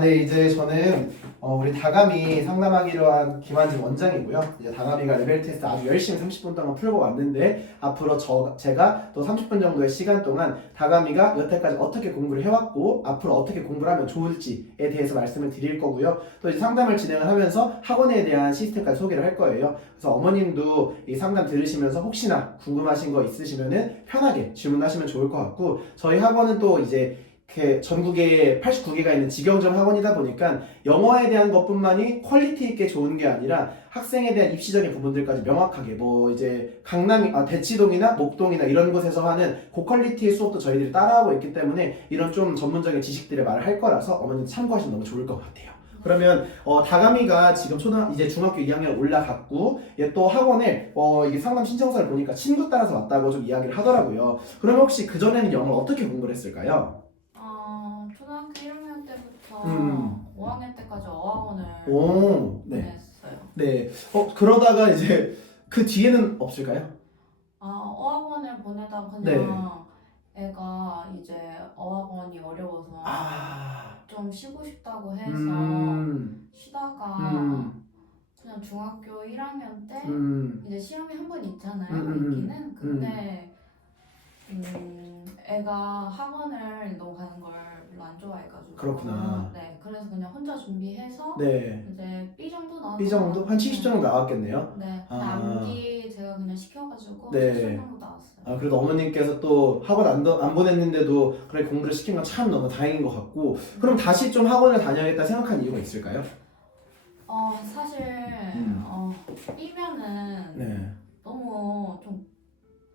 네, 이제 저는 우리 다감이 상담하기로 한 김한진 원장이고요. 이제 다감이가 레벨 테스트 아주 열심히 30분 동안 풀고 왔는데 앞으로 제가 또 30분 정도의 시간 동안 다감이가 여태까지 어떻게 공부를 해왔고 앞으로 어떻게 공부를 하면 좋을지에 대해서 말씀을 드릴 거고요. 또 이제 상담을 진행을 하면서 학원에 대한 시스템까지 소개를 할 거예요. 그래서 어머님도 이 상담 들으시면서 혹시나 궁금하신 거 있으시면은 편하게 질문하시면 좋을 것 같고, 저희 학원은 또 이제 전국에 89개가 있는 직영점 학원이다 보니까 영어에 대한 것뿐만이 퀄리티 있게 좋은 게 아니라 학생에 대한 입시적인 부분들까지 명확하게 뭐 이제 대치동이나 목동이나 이런 곳에서 하는 고퀄리티의 수업도 저희들이 따라하고 있기 때문에 이런 좀 전문적인 지식들의 말을 할 거라서 어머님 참고하시면 너무 좋을 것 같아요. 그러면 다감이가 지금 이제 중학교 2학년 올라갔고, 얘 또 학원에 이게 상담 신청서를 보니까 친구 따라서 왔다고 좀 이야기를 하더라고요. 그러면 혹시 그전에는 영어를 어떻게 공부를 했을까요? 초등학교 1학년 때부터 음. 5학년 때까지 어학원을 네. 보냈어요. 네. 그러다가 이제 그 뒤에는 없을까요? 어학원을 보내다가 그냥 애가 이제 어학원이 어려워서 좀 쉬고 싶다고 해서 쉬다가 그냥 중학교 1학년 때 이제 시험이 한 번 있잖아요. 있기는. 근데 애가 학원을 너무 가는 걸 별로 안 좋아해가지고. 그렇구나. 네, 그래서 그냥 혼자 준비해서 네. 이제 B 정도 나왔던 B 정도? 것 한 같아요. 70 정도 나왔겠네요. 네, 암기 제가 그냥 시켜가지고 네. 70 정도 나왔어요. 그래도 어머님께서 또 학원 안 보냈는데도 그래 공부를 시킨 건 참 너무 다행인 것 같고, 그럼 다시 좀 학원을 다녀야겠다 생각한 이유가 있을까요? 사실 B면은 네. 너무 좀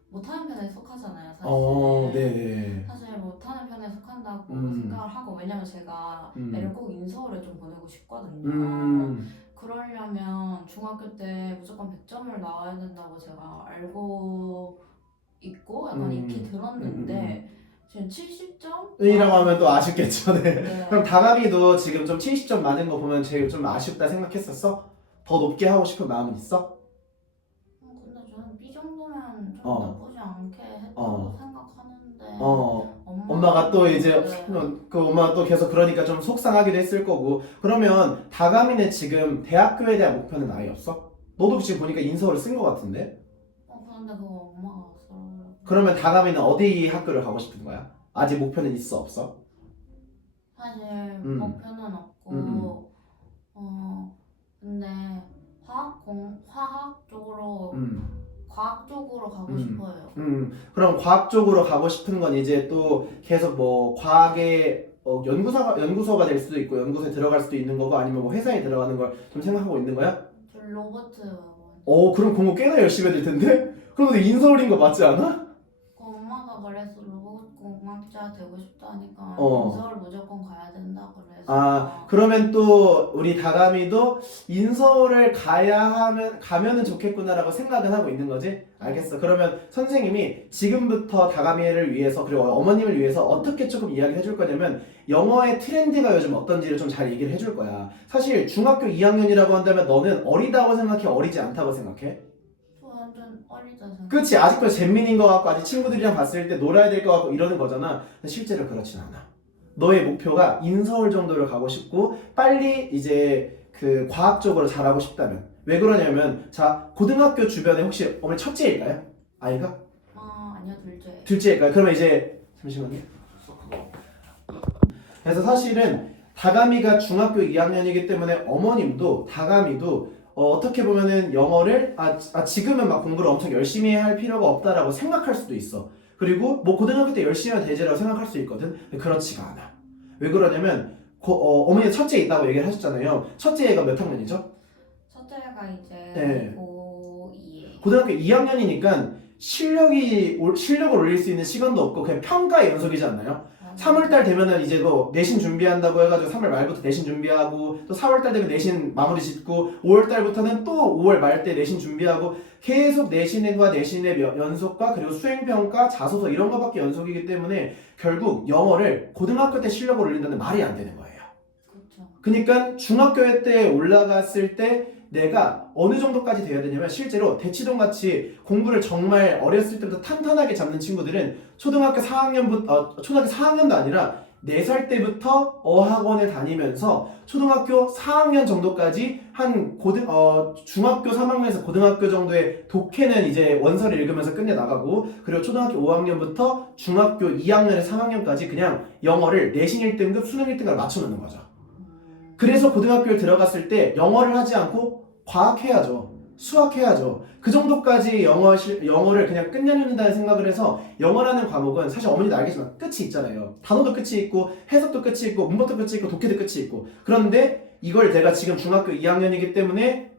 못하는 편에 속하잖아요, 사실. 네. 사실 못하는 편에 속한다고 생각을 하고, 왜냐면 제가 애를 꼭 인서울에 좀 보내고 싶거든요. 그러려면 중학교 때 무조건 100점을 나와야 된다고 제가 알고 있고 약간 익히 들었는데 지금 70점? 이라고 하면 또 아쉽겠죠. 네. 네. 그럼 다감이도 지금 좀 70점 맞은 거 보면 제일 좀 아쉽다 생각했었어? 더 높게 하고 싶은 마음은 있어? 근데 저는 B 정도면 좀 나쁘지 않게 했다고 생각하는데 엄마가 또 이제 네. 그 엄마가 또 계속 그러니까 좀 속상하기도 했을 거고. 그러면 다감이는 지금 대학교에 대한 목표는 아예 없어? 너도 지금 보니까 인서울을 쓴 거 같은데? 그런데 그거 엄마가 써요. 그러면 다감이는 어디 학교를 가고 싶은 거야? 아직 목표는 있어 없어? 사실 목표는 없고 근데 화학 쪽으로 과학 쪽으로 가고 싶어요. 그럼 과학 쪽으로 가고 싶은 건 이제 또 계속 뭐 과학의 연구소가 될 수도 있고 연구소에 들어갈 수도 있는 거고, 아니면 뭐 회사에 들어가는 걸 좀 생각하고 있는 거야? 저 로봇 그럼 공부 꽤나 열심히 해야 될 텐데? 그럼 너 인서울인 거 맞지 않아? 엄마가 그래서 로봇 공학자 되고 싶다니까 어. 인서울 무조건 가야 된다 그래서. 그러면 또 우리 다감이도 인서울을 가면은 좋겠구나라고 생각은 하고 있는 거지? 알겠어. 그러면 선생님이 지금부터 다감이를 위해서 그리고 어머님을 위해서 어떻게 조금 이야기를 해줄 거냐면, 영어의 트렌드가 요즘 어떤지를 좀 잘 얘기를 해줄 거야. 사실 중학교 2학년이라고 한다면 너는 어리다고 생각해? 어리지 않다고 생각해? 저 완전 어리다 생각. 그치? 아직도 잼민인 것 같고 아직 친구들이랑 봤을 때 놀아야 될 것 같고 이러는 거잖아. 근데 실제로 그렇진 않아. 너의 목표가 인서울 정도를 가고 싶고 빨리 이제 그 과학 쪽으로 잘하고 싶다면, 왜 그러냐면 자, 고등학교 주변에 혹시 어머니 첫째일까요? 아이가? 아니요, 둘째. 둘째일까요? 그러면 이제 잠시만요. 그래서 사실은 다감이가 중학교 2학년이기 때문에 어머님도 다감이도 어떻게 보면은 영어를 지금은 막 공부를 엄청 열심히 할 필요가 없다라고 생각할 수도 있어. 그리고 뭐 고등학교 때 열심히 하면 되지라고 생각할 수 있거든. 근데 그렇지가 않아. 왜 그러냐면 어머니가 첫째 있다고 얘기를 하셨잖아요. 첫째 애가 몇 학년이죠? 첫째가 이제 네. 고2. 고등학교 2학년이니까 실력을 올릴 수 있는 시간도 없고 그냥 평가의 연속이지 않나요? 3월달 되면은 이제 뭐 내신 준비한다고 해가지고 3월 말부터 내신 준비하고, 또 4월달 되면 내신 마무리 짓고, 5월달부터는 또 5월 말 때 내신 준비하고, 계속 내신과 내신의 연속과 그리고 수행평가, 자소서 이런 거밖에 연속이기 때문에 결국 영어를 고등학교 때 실력을 올린다는 말이 안 되는 거예요. 그렇죠. 그러니까 중학교 때 올라갔을 때 내가 어느 정도까지 돼야 되냐면, 실제로 대치동 같이 공부를 정말 어렸을 때부터 탄탄하게 잡는 친구들은 초등학교 4학년도 아니라 4살 때부터 어학원을 다니면서 초등학교 4학년 정도까지 중학교 3학년에서 고등학교 정도의 독해는 이제 원서를 읽으면서 끝내 나가고, 그리고 초등학교 5학년부터 중학교 2학년에 3학년까지 그냥 영어를 내신 1등급, 수능 1등급을 맞춰놓는 거죠. 그래서 고등학교를 들어갔을 때 영어를 하지 않고 과학해야죠. 수학해야죠. 그 정도까지 영어를 그냥 끝내는다는 생각을 해서, 영어라는 과목은 사실 어머니도 알겠지만 끝이 있잖아요. 단어도 끝이 있고 해석도 끝이 있고 문법도 끝이 있고 독해도 끝이 있고. 그런데 이걸 내가 지금 중학교 2학년이기 때문에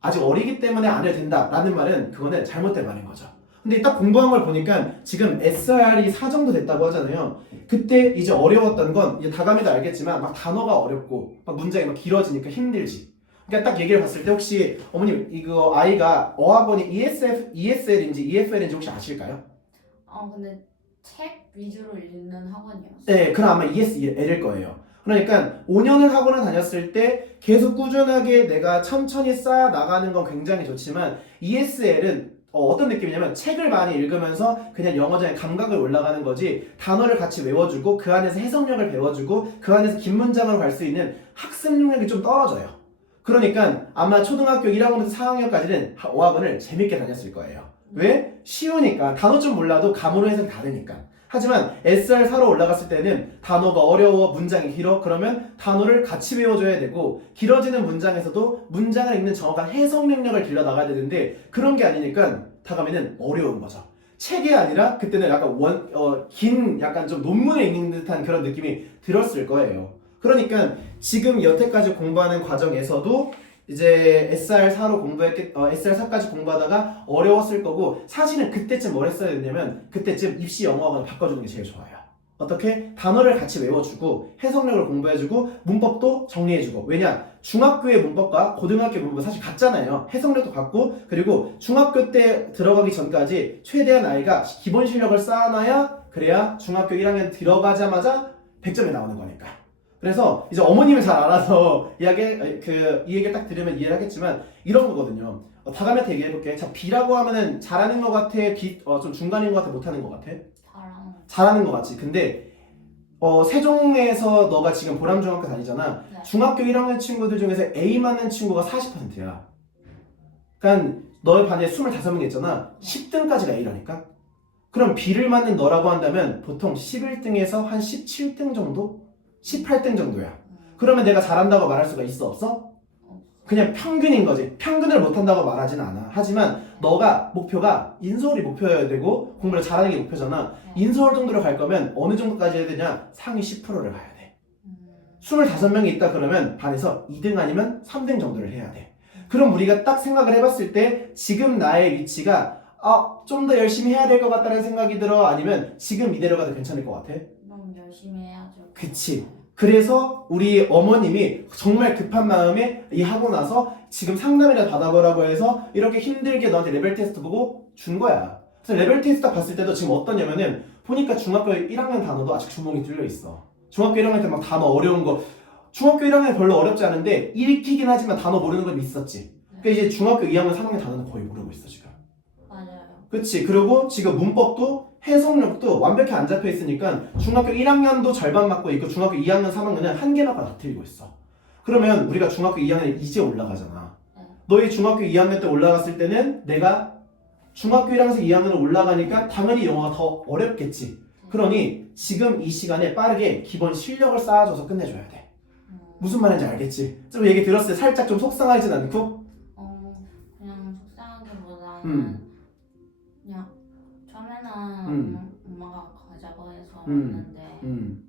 아직 어리기 때문에 안 해도 된다라는 말은 그거는 잘못된 말인 거죠. 근데 딱 공부한 걸 보니까 지금 SR이 4 정도 됐다고 하잖아요. 그때 이제 어려웠던 건, 이제 다감이도 알겠지만 막 단어가 어렵고 막 문장이 막 길어지니까 힘들지. 그러니까 딱 얘기를 봤을 때, 혹시 어머님 이거 아이가 어학원이 ESL인지 EFL인지 혹시 아실까요? 근데 책 위주로 읽는 학원이었어요. 네, 그럼 아마 ESL일 거예요. 그러니까 5년을 학원을 다녔을 때 계속 꾸준하게 내가 천천히 쌓아 나가는 건 굉장히 좋지만, ESL은 어떤 느낌이냐면 책을 많이 읽으면서 그냥 영어적인 감각을 올라가는 거지, 단어를 같이 외워주고 그 안에서 해석력을 배워주고 그 안에서 긴 문장을 갈 수 있는 학습 능력이 좀 떨어져요. 그러니까 아마 초등학교 1학년부터 4학년까지는 어학원을 재밌게 다녔을 거예요. 왜? 쉬우니까. 단어 좀 몰라도 감으로 해석이 다르니까. 하지만 SR 4로 올라갔을 때는 단어가 어려워, 문장이 길어. 그러면 단어를 같이 외워줘야 되고, 길어지는 문장에서도 문장을 읽는 정확한 해석 능력을 길러 나가야 되는데, 그런 게 아니니까 다감에는 어려운 거죠. 책이 아니라 그때는 약간 긴 약간 좀 논문을 읽는 듯한 그런 느낌이 들었을 거예요. 그러니까 지금 여태까지 공부하는 과정에서도 이제 SR4까지 공부하다가 어려웠을 거고, 사실은 그때쯤 뭘 했어야 됐냐면, 그때쯤 입시 영어학원을 바꿔주는 게 제일 좋아요. 어떻게? 단어를 같이 외워주고 해석력을 공부해주고 문법도 정리해주고. 왜냐? 중학교의 문법과 고등학교의 문법은 사실 같잖아요. 해석력도 같고, 그리고 중학교 때 들어가기 전까지 최대한 아이가 기본 실력을 쌓아놔야, 그래야 중학교 1학년 들어가자마자 100점이 나오는 거니까. 그래서 이제 어머님은 잘 알아서 이 얘기를 딱 들으면 이해를 하겠지만, 이런 거거든요. 다감한테 얘기해볼게. 자, B라고 하면은 잘하는 것 같아? 좀 중간인 것 같아? 못하는 것 같아? 잘하는 것 같지. 근데 세종에서 너가 지금 보람중학교 다니잖아. 네. 중학교 1학년 친구들 중에서 A 맞는 친구가 40%야. 그러니까 너의 반에 25명 있잖아. 10등까지가 A라니까? 그럼 B를 맞는 너라고 한다면 보통 11등에서 한 17등 정도? 18등 정도야. 그러면 내가 잘한다고 말할 수가 있어, 없어? 그냥 평균인 거지. 평균을 못한다고 말하지는 않아. 하지만 너가 목표가 인서울이 목표여야 되고 공부를 잘하는 게 목표잖아. 인서울 정도로 갈 거면 어느 정도까지 해야 되냐? 상위 10%를 가야 돼. 25명이 있다 그러면 반에서 2등 아니면 3등 정도를 해야 돼. 그럼 우리가 딱 생각을 해봤을 때 지금 나의 위치가 좀 더 열심히 해야 될 것 같다는 생각이 들어? 아니면 지금 이대로 가도 괜찮을 것 같아? 너무 열심히 해야죠. 그치. 그래서 우리 어머님이 정말 급한 마음에 이 하고 나서 지금 상담이라 받아보라고 해서 이렇게 힘들게 너한테 레벨 테스트 보고 준 거야. 그래서 레벨 테스트 봤을 때도 지금 어떠냐면은, 보니까 중학교 1학년 단어도 아직 주먹이 뚫려 있어. 중학교 1학년 때 막 단어 어려운 거, 중학교 1학년 별로 어렵지 않은데 읽히긴 하지만 단어 모르는 건 있었지. 그러니까 이제 중학교 2학년 3학년 단어는 거의 모르고 있어 지금. 맞아요. 그치. 그리고 지금 문법도 해석력도 완벽히 안 잡혀 있으니까 중학교 1학년도 절반 맞고 있고 중학교 2학년 3학년은 한 개만 다 틀리고 있어. 그러면 우리가 중학교 2학년에 이제 올라가잖아. 너희 중학교 2학년 때 올라갔을 때는 내가 중학교 1학년에서 2학년으로 올라가니까 당연히 영어가 더 어렵겠지. 그러니 지금 이 시간에 빠르게 기본 실력을 쌓아줘서 끝내줘야 돼. 무슨 말인지 알겠지? 좀 얘기 들었을 때 살짝 좀 속상하진 않고? 그냥 속상하기보다는 그냥 처음에는 엄마가 가자고 해서 왔는데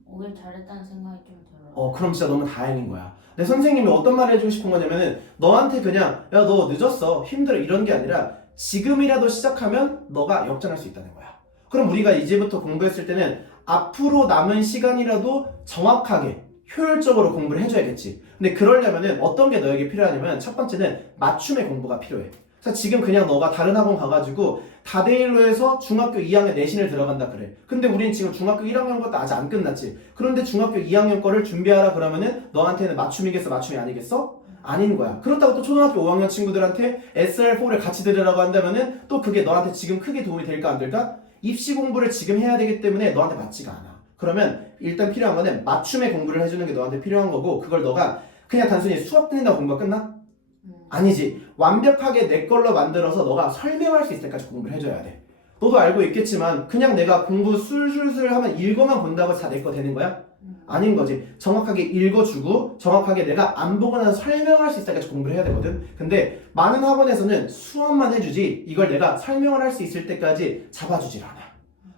오길 잘했다는 생각이 좀 들어요. 그럼 진짜 너무 다행인 거야. 근데 선생님이 어떤 말을 해주고 싶은 거냐면은, 너한테 그냥 야 너 늦었어 힘들어 이런 게 아니라 지금이라도 시작하면 너가 역전할 수 있다는 거야. 그럼 우리가 이제부터 공부했을 때는 앞으로 남은 시간이라도 정확하게 효율적으로 공부를 해줘야겠지. 근데 그러려면은 어떤 게 너에게 필요하냐면, 첫 번째는 맞춤의 공부가 필요해. 그래서 지금 그냥 너가 다른 학원 가가지고 다대일로 해서 중학교 2학년 내신을 들어간다 그래. 근데 우린 지금 중학교 1학년 것도 아직 안 끝났지. 그런데 중학교 2학년 거를 준비하라 그러면은 너한테는 맞춤이겠어 맞춤이 아니겠어? 아닌 거야. 그렇다고 또 초등학교 5학년 친구들한테 SR4를 같이 들으라고 한다면은 또 그게 너한테 지금 크게 도움이 될까 안 될까? 입시 공부를 지금 해야 되기 때문에 너한테 맞지가 않아. 그러면 일단 필요한 거는 맞춤의 공부를 해주는 게 너한테 필요한 거고 그걸 너가 그냥 단순히 수업 듣는다고 공부가 끝나? 아니지. 완벽하게 내 걸로 만들어서 너가 설명할 수 있을 때까지 공부를 해줘야 돼. 너도 알고 있겠지만 그냥 내가 공부 술술술 하면 읽어만 본다고 다 내 거 되는 거야? 아닌 거지. 정확하게 읽어주고 정확하게 내가 안 보고 나서 설명할 수 있을 때까지 공부를 해야 되거든. 근데 많은 학원에서는 수업만 해주지 이걸 내가 설명을 할 수 있을 때까지 잡아주질 않아.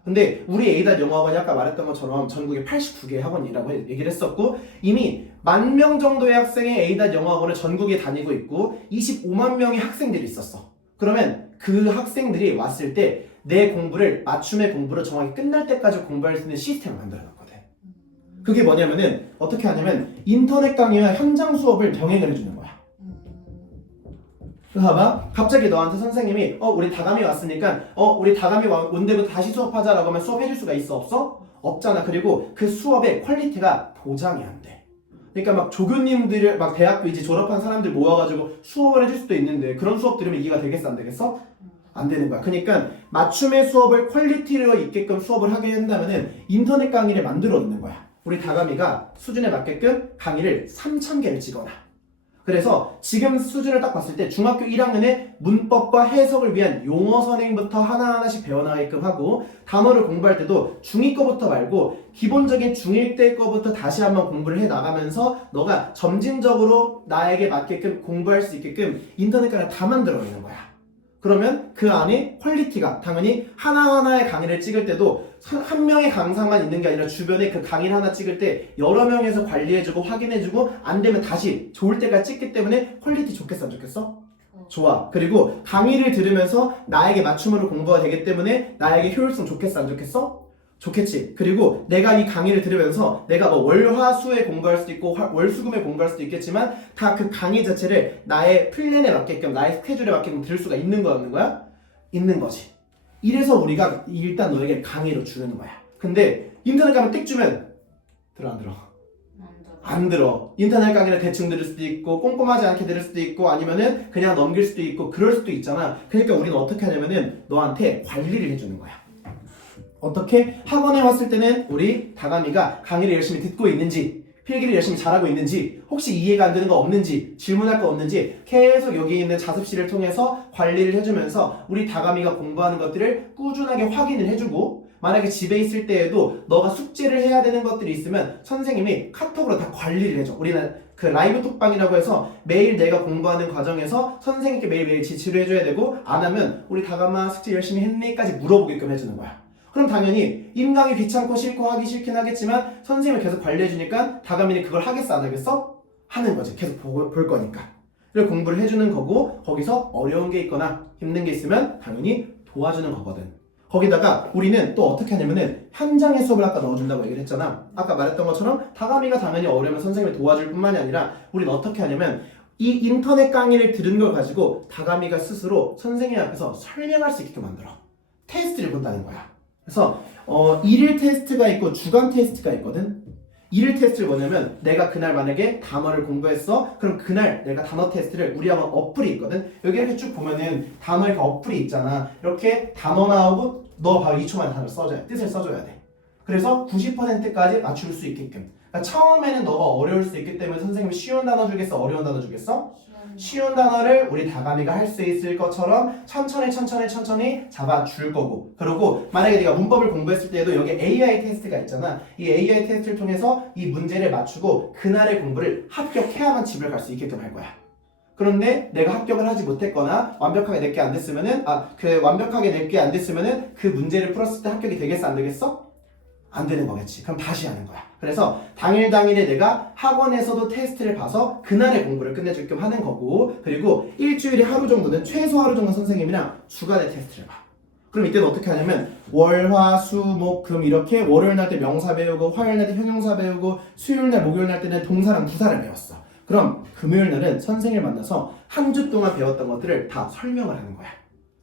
근데 우리 A단 영어학원이 아까 말했던 것처럼 전국에 89개 학원이라고 얘기를 했었고 이미 10,000명 정도의 학생의 A단 영어학원을 전국에 다니고 있고 25만 명의 학생들이 있었어. 그러면 그 학생들이 왔을 때 내 공부를 맞춤의 공부를 정확히 끝날 때까지 공부할 수 있는 시스템을 만들어 놨거든. 그게 뭐냐면은 어떻게 하냐면 인터넷 강의와 현장 수업을 병행을 해주는 거야. 그래서 봐봐. 갑자기 너한테 선생님이 우리 다감이 왔으니까 우리 다감이 온 데부터 다시 수업하자라고 하면 수업해줄 수가 있어? 없어? 없잖아. 그리고 그 수업의 퀄리티가 보장이 안 돼. 그러니까 막 조교님들 막 대학교 이제 졸업한 사람들 모아가지고 수업을 해줄 수도 있는데 그런 수업 들으면 이해가 되겠어? 안 되겠어? 안 되는 거야. 그러니까 맞춤의 수업을 퀄리티로 있게끔 수업을 하게 한다면은 인터넷 강의를 만들어 놓는 거야. 우리 다감이가 수준에 맞게끔 강의를 3,000개를 찍어놔. 그래서 지금 수준을 딱 봤을 때 중학교 1학년에 문법과 해석을 위한 용어 선행부터 하나하나씩 배워나가게끔 하고 단어를 공부할 때도 중2 거부터 말고 기본적인 중1 때 거부터 다시 한번 공부를 해 나가면서 너가 점진적으로 나에게 맞게끔 공부할 수 있게끔 인터넷 강의를 다 만들어 놓는 거야. 그러면 그 안에 퀄리티가 당연히 하나하나의 강의를 찍을 때도 한 명의 강사만 있는 게 아니라 주변에 그 강의를 하나 찍을 때 여러 명에서 관리해주고 확인해주고 안 되면 다시 좋을 때까지 찍기 때문에 퀄리티 좋겠어 안 좋겠어? 좋아. 그리고 강의를 들으면서 나에게 맞춤으로 공부가 되기 때문에 나에게 효율성 좋겠어 안 좋겠어? 좋겠지. 그리고 내가 이 강의를 들으면서 내가 뭐 월화수에 공부할 수도 있고 월수금에 공부할 수도 있겠지만 다 그 강의 자체를 나의 플랜에 맞게끔 나의 스케줄에 맞게끔 들을 수가 있는 거야 없는 거야? 있는 거지. 이래서 우리가 일단 너에게 강의로 주는 거야. 근데 인터넷 가면 띡 주면 들어 안 들어? 안 들어. 인터넷 강의를 대충 들을 수도 있고 꼼꼼하지 않게 들을 수도 있고 아니면은 그냥 넘길 수도 있고 그럴 수도 있잖아. 그러니까 우리는 어떻게 하냐면은 너한테 관리를 해주는 거야. 어떻게? 학원에 왔을 때는 우리 다감이가 강의를 열심히 듣고 있는지 필기를 열심히 잘하고 있는지 혹시 이해가 안 되는 거 없는지 질문할 거 없는지 계속 여기 있는 자습실을 통해서 관리를 해주면서 우리 다감이가 공부하는 것들을 꾸준하게 확인을 해주고 만약에 집에 있을 때에도 너가 숙제를 해야 되는 것들이 있으면 선생님이 카톡으로 다 관리를 해줘. 우리는 그 라이브 톡방이라고 해서 매일 내가 공부하는 과정에서 선생님께 매일매일 지시를 해줘야 되고 안 하면 우리 다감아 숙제 열심히 했니?까지 물어보게끔 해주는 거야. 그럼 당연히 임강이 귀찮고 싫고 하기 싫긴 하겠지만 선생님이 계속 관리해주니까 다감이는 그걸 하겠어 안 하겠어? 하는 거지. 계속 볼 거니까. 그리고 공부를 해주는 거고 거기서 어려운 게 있거나 힘든 게 있으면 당연히 도와주는 거거든. 거기다가 우리는 또 어떻게 하냐면은 현장의 수업을 아까 넣어준다고 얘기를 했잖아. 아까 말했던 것처럼 다감이가 당연히 어려우면 선생님을 도와줄 뿐만이 아니라 우리는 어떻게 하냐면 이 인터넷 강의를 들은 걸 가지고 다감이가 스스로 선생님 앞에서 설명할 수 있게 만들어. 테스트를 본다는 거야. 그래서 일일 테스트가 있고 주간 테스트가 있거든. 일일 테스트를 뭐냐면 내가 그날 만약에 단어를 공부했어. 그럼 그날 내가 단어 테스트를 우리 학원 어플이 있거든. 여기 이렇게 쭉 보면은 단어의 그 어플이 있잖아. 이렇게 단어 나오고 너 바로 2초 만에 단어를 써줘야 돼. 뜻을 써줘야 돼. 그래서 90%까지 맞출 수 있게끔. 그러니까 처음에는 너가 어려울 수 있기 때문에 선생님이 쉬운 단어 주겠어? 어려운 단어 주겠어? 쉬운 단어를 우리 다감이가 할 수 있을 것처럼 천천히 잡아줄 거고 그리고 만약에 네가 문법을 공부했을 때에도 여기 AI 테스트가 있잖아. 이 AI 테스트를 통해서 이 문제를 맞추고 그날의 공부를 합격해야만 집을 갈 수 있게끔 할 거야. 그런데 내가 합격을 하지 못했거나 완벽하게 내게 안 됐으면은 완벽하게 내게 안 됐으면은 그 문제를 풀었을 때 합격이 되겠어 안 되겠어? 안 되는 거겠지. 그럼 다시 하는 거야. 그래서 당일에 내가 학원에서도 테스트를 봐서 그날의 공부를 끝내줄 겸 하는 거고 그리고 일주일에 하루 정도는 최소 하루 정도 선생님이랑 주간에 테스트를 봐. 그럼 이때는 어떻게 하냐면 월, 화, 수, 목, 금 이렇게 월요일 날 때 명사 배우고 화요일 날 때 형용사 배우고 수요일 날 목요일 날 때는 동사랑 부사를 배웠어. 그럼 금요일 날은 선생님을 만나서 한 주 동안 배웠던 것들을 다 설명을 하는 거야.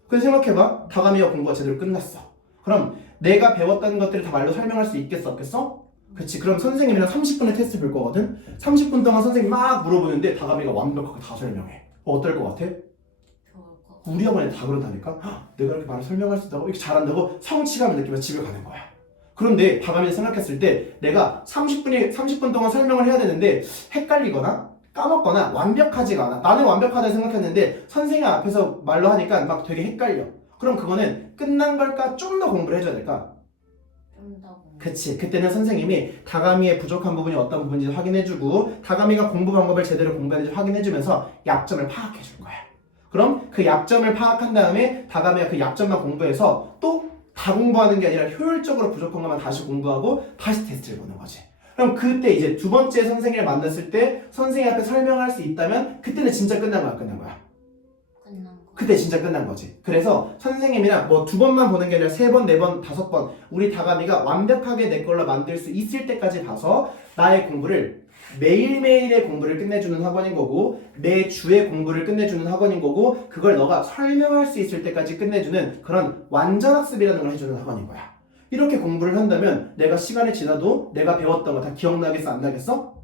그래서 생각해봐. 다감이가 공부가 제대로 끝났어. 그럼 내가 배웠다는 것들을 다 말로 설명할 수 있겠어 없겠어? 그치. 그럼 선생님이랑 30분의 테스트 볼 거거든? 30분 동안 선생님 막 물어보는데 다감이가 완벽하게 다 설명해. 어떨 것 같아? 우리 학원에 다 그런다니까? 내가 이렇게 말을 설명할 수 있다고? 이렇게 잘한다고 성취감을 느끼면서 집에 가는 거야. 그런데 다감이를 생각했을 때 내가 30분 동안 설명을 해야 되는데 헷갈리거나 까먹거나 완벽하지가 않아. 나는 완벽하다 생각했는데 선생님 앞에서 말로 하니까 막 되게 헷갈려. 그럼 그거는 끝난 걸까? 좀 더 공부를 해줘야 될까? 좀 더 그치. 그때는 선생님이 다감이의 부족한 부분이 어떤 부분인지 확인해주고 다감이가 공부 방법을 제대로 공부하는지 확인해주면서 약점을 파악해줄 거야. 그럼 그 약점을 파악한 다음에 다감이가 그 약점만 공부해서 또 다 공부하는 게 아니라 효율적으로 부족한 것만 다시 공부하고 다시 테스트를 보는 거지. 그럼 그때 이제 두 번째 선생님을 만났을 때 선생님 앞에 설명할 수 있다면 그때는 진짜 끝난 거야, 끝난 거야. 끝난 거. 그때 진짜 끝난 거지. 그래서 선생님이랑 뭐 두 번만 보는 게 아니라 세 번, 네 번, 다섯 번 우리 다감이가 완벽하게 내 걸로 만들 수 있을 때까지 봐서 나의 공부를 매일매일의 공부를 끝내주는 학원인 거고 매주의 공부를 끝내주는 학원인 거고 그걸 너가 설명할 수 있을 때까지 끝내주는 그런 완전 학습이라는 걸 해주는 학원인 거야. 이렇게 공부를 한다면 내가 시간이 지나도 내가 배웠던 거 다 기억나겠어, 안 나겠어?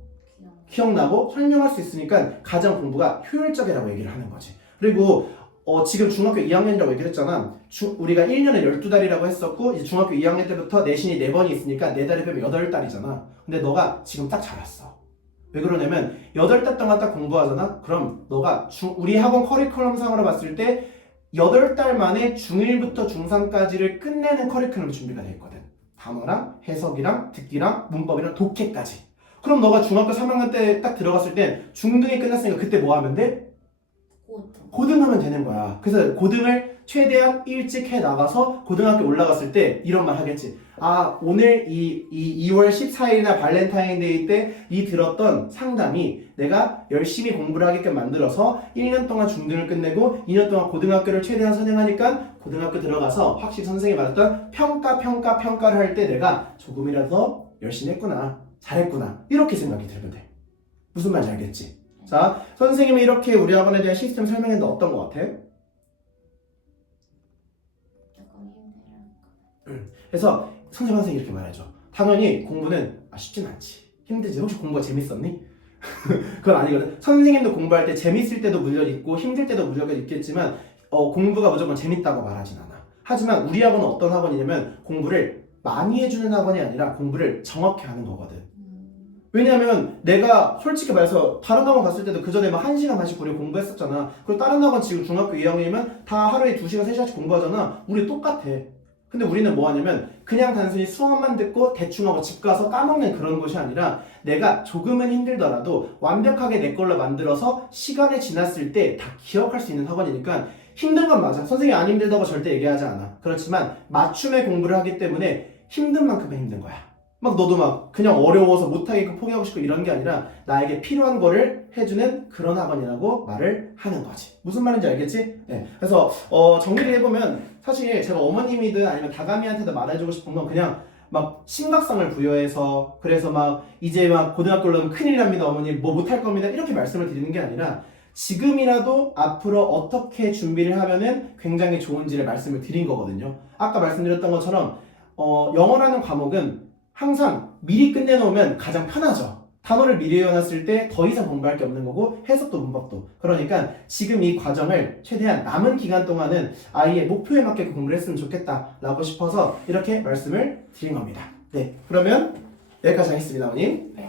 기억나고 설명할 수 있으니까 가장 공부가 효율적이라고 얘기를 하는 거지. 그리고 지금 중학교 2학년이라고 얘기를 했잖아. 우리가 1년에 12달이라고 했었고 이제 중학교 2학년 때부터 내신이 4번이 있으니까 4달에 빼면 8달이잖아. 근데 너가 지금 딱 잘 왔어. 왜 그러냐면 8달 동안 딱 공부하잖아. 그럼 너가 우리 학원 커리큘럼상으로 봤을 때 8달 만에 중1부터 중3까지를 끝내는 커리큘럼 준비가 돼 있거든. 단어랑 해석이랑 듣기랑 문법이랑 독해까지. 그럼 너가 중학교 3학년 때 딱 들어갔을 때 중등이 끝났으니까 그때 뭐 하면 돼? 고등하면 되는 거야. 그래서 고등을 최대한 일찍 해 나가서 고등학교 올라갔을 때 이런 말 하겠지. 아, 오늘 이 2월 14일이나 발렌타인데이 때 이 들었던 상담이 내가 열심히 공부를 하게끔 만들어서 1년 동안 중등을 끝내고 2년 동안 고등학교를 최대한 선행하니까 고등학교 들어가서 확실히 선생님이 말했던 평가를 할 때 내가 조금이라도 더 열심히 했구나. 잘했구나. 이렇게 생각이 들면 돼. 무슨 말인지 알겠지? 자, 선생님이 이렇게 우리 학원에 대한 시스템 설명했는데 어떤 것 같아? 조금 힘들어. 그래서 선생님 항상 이렇게 말해줘. 당연히 공부는 쉽진 않지. 힘들지. 혹시 공부가 재밌었니? 그건 아니거든. 선생님도 공부할 때 재밌을 때도 물론 있고 힘들 때도 물론 있겠지만 공부가 무조건 재밌다고 말하진 않아. 하지만 우리 학원은 어떤 학원이냐면 공부를 많이 해주는 학원이 아니라 공부를 정확히 하는 거거든. 왜냐면 내가 솔직히 말해서 다른 학원 갔을 때도 그 전에 막 1시간 반씩 우리 공부했었잖아. 그리고 다른 학원 지금 중학교 2학년이면 다 하루에 2시간, 3시간씩 공부하잖아. 우리 똑같아. 근데 우리는 뭐 하냐면 그냥 단순히 수업만 듣고 대충 하고 집 가서 까먹는 그런 것이 아니라 내가 조금은 힘들더라도 완벽하게 내 걸로 만들어서 시간이 지났을 때 다 기억할 수 있는 학원이니까 힘든 건 맞아. 선생님이 안 힘들다고 절대 얘기하지 않아. 그렇지만 맞춤의 공부를 하기 때문에 힘든 만큼은 힘든 거야. 막 너도 막 그냥 어려워서 못하겠고 포기하고 싶고 이런 게 아니라 나에게 필요한 거를 해주는 그런 학원이라고 말을 하는 거지. 무슨 말인지 알겠지? 네. 그래서 정리를 해보면 사실 제가 어머님이든 아니면 다감이한테도 말해주고 싶은 건 그냥 막 심각성을 부여해서 그래서 막 이제 막 고등학교 올라가면 큰일 납니다 어머니 뭐 못할 겁니다 이렇게 말씀을 드리는 게 아니라 지금이라도 앞으로 어떻게 준비를 하면은 굉장히 좋은지를 말씀을 드린 거거든요. 아까 말씀드렸던 것처럼 영어라는 과목은 항상 미리 끝내놓으면 가장 편하죠. 단어를 미리 외워놨을 때 더 이상 공부할 게 없는 거고 해석도 문법도. 그러니까 지금 이 과정을 최대한 남은 기간 동안은 아이의 목표에 맞게 공부를 했으면 좋겠다라고 싶어서 이렇게 말씀을 드린 겁니다. 네, 그러면 여기까지 하겠습니다, 어머님. 네.